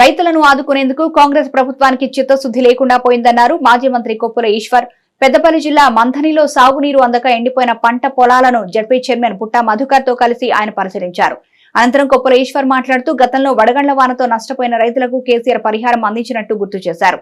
రైతులను ఆదుకునేందుకు కాంగ్రెస్ ప్రభుత్వానికి చిత్తశుద్ధి లేకుండా పోయిందన్నారు మాజీ మంత్రి కొప్పుల ఈశ్వర్. పెద్దపల్లి జిల్లా మంథనిలో సాగునీరు అందక ఎండిపోయిన పంట పొలాలను జడ్పీ చైర్మన్ పుట్టా మధుకర్తో కలిసి ఆయన పరిశీలించారు. అనంతరం కొప్పుల ఈశ్వర్ మాట్లాడుతూ గతంలో వడగండ్ల వానతో నష్టపోయిన రైతులకు కేసీఆర్ పరిహారం అందించినట్టు గుర్తు చేశారు.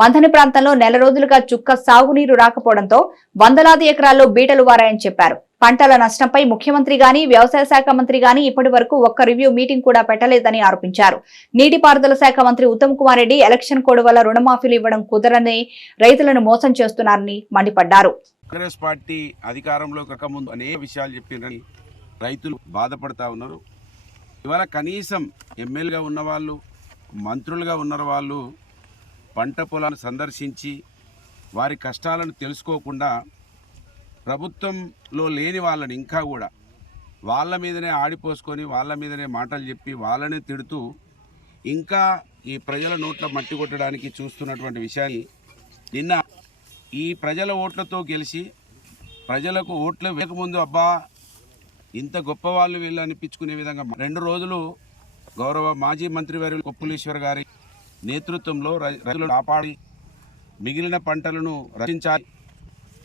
మంథని ప్రాంతంలో నెల రోజులుగా చుక్క సాగునీరు రాకపోవడంతో వందలాది ఎకరాల్లో బీటలు వారాయని చెప్పారు. పంటల నష్టంపై ముఖ్యమంత్రి గాని వ్యవసాయ శాఖ మంత్రి గాని ఇప్పటి వరకు ఒక్క రివ్యూ మీటింగ్ కూడా పెట్టలేదని ఆరోపించారు. నీటిపారుదల శాఖ మంత్రి ఉత్తమ్ కుమార్ రెడ్డి ఎలక్షన్ కోడ్ వల్ల రుణమాఫీలు ఇవ్వడం కుదరని రైతులను మోసం చేస్తున్నారని మండిపడ్డారు. కాంగ్రెస్ పార్టీ అధికారంలోకి అనేక విషయాలు చెప్పిందని రైతులు బాధపడతా ఉన్నారు. ఇవాళ కనీసం ఎమ్మెల్యేగా ఉన్నవాళ్ళు మంత్రులుగా ఉన్న వాళ్ళు పంట పొలాన్ని సందర్శించి వారి కష్టాలను తెలుసుకోకుండా ప్రభుత్వంలో లేని వాళ్ళని ఇంకా కూడా వాళ్ళ మీదనే ఆడిపోసుకొని వాళ్ళ మీదనే మాటలు చెప్పి వాళ్ళనే తిడుతూ ఇంకా ఈ ప్రజల నోట్ల మట్టి కొట్టడానికి చూస్తున్నటువంటి విషయాన్ని నిన్న ఈ ప్రజల ఓట్లతో గెలిచి ప్రజలకు ఓట్లు వేయకముందు అబ్బా ఇంత గొప్ప వాళ్ళు వీళ్ళు అనిపించుకునే విధంగా రెండు రోజులు గౌరవ మాజీ మంత్రివర్యులు కొప్పులేశ్వర్ గారి నేతృత్వంలో రై- రైతులను కాపాడి మిగిలిన పంటలను రక్షించాలి.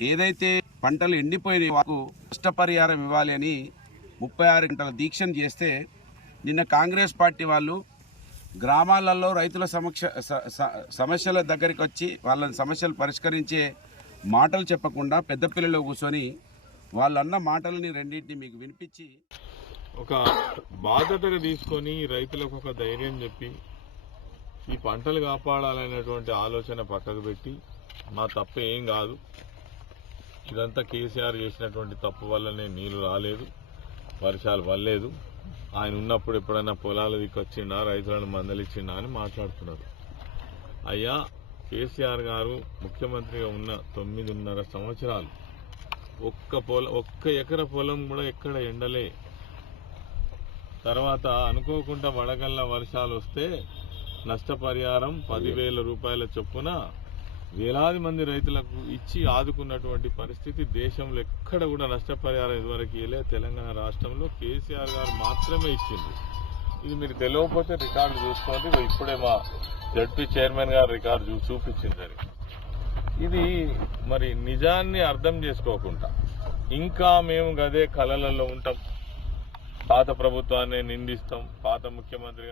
ఏదైతే పంటలు ఎండిపోయిన వాకు నష్టపరిహారం ఇవ్వాలి అని ముప్పై ఆరు గంటల దీక్షను చేస్తే నిన్న కాంగ్రెస్ పార్టీ వాళ్ళు గ్రామాలలో రైతుల సమక్ష స- స- సమస్యల దగ్గరికి వచ్చి వాళ్ళని సమస్యలు పరిష్కరించే మాటలు చెప్పకుండా పెద్ద పిల్లలు కూర్చొని వాళ్ళన్న మాటలని రెండింటిని మీకు వినిపించి ఒక బాధ్యతగా తీసుకొని రైతులకు ఒక ధైర్యం చెప్పి ఈ పంటలు కాపాడాలనేటువంటి ఆలోచన పక్కకు పెట్టి మా తప్పు ఏం కాదు. ఇదంతా కేసీఆర్ చేసినటువంటి తప్పు వల్లనే నీళ్ళు రాలేదు వర్షాలు పడలేదు. ఆయన ఉన్నప్పుడు ఎప్పుడైనా పొలాలు దిక్కొచ్చిండా రైతులను మందలిచ్చిండా అని మాట్లాడుతున్నారు. అయ్యా కేసీఆర్ గారు ముఖ్యమంత్రిగా ఉన్న తొమ్మిదిన్నర సంవత్సరాలు ఒక్క పొలం ఒక్క ఎకర పొలం కూడా ఎక్కడ ఎండలే. తర్వాత అనుకోకుండా వడగళ్ళ వర్షాలు వస్తే నష్టపరిహారం పదివేల రూపాయల చొప్పున వేలాది మంది రైతులకు ఇచ్చి ఆదుకున్నటువంటి పరిస్థితి దేశంలో ఎక్కడ కూడా నష్టపరిహారం ఇదివరకు ఇవ్వలే తెలంగాణ రాష్ట్రంలో కేసీఆర్ గారు మాత్రమే ఇచ్చింది. ఇది మీరు తెలియకపోతే రికార్డు చూసుకోండి. ఇప్పుడే మా జడ్పీ చైర్మన్ గారు రికార్డు చూ చూపించింది ఇది మరి నిజాన్ని అర్థం చేసుకోకుండా. ఇంకా మేము గదే కళలలో ఉంటాం. పాత ప్రభుత్వాన్ని నిందిస్తాం. పాత ముఖ్యమంత్రి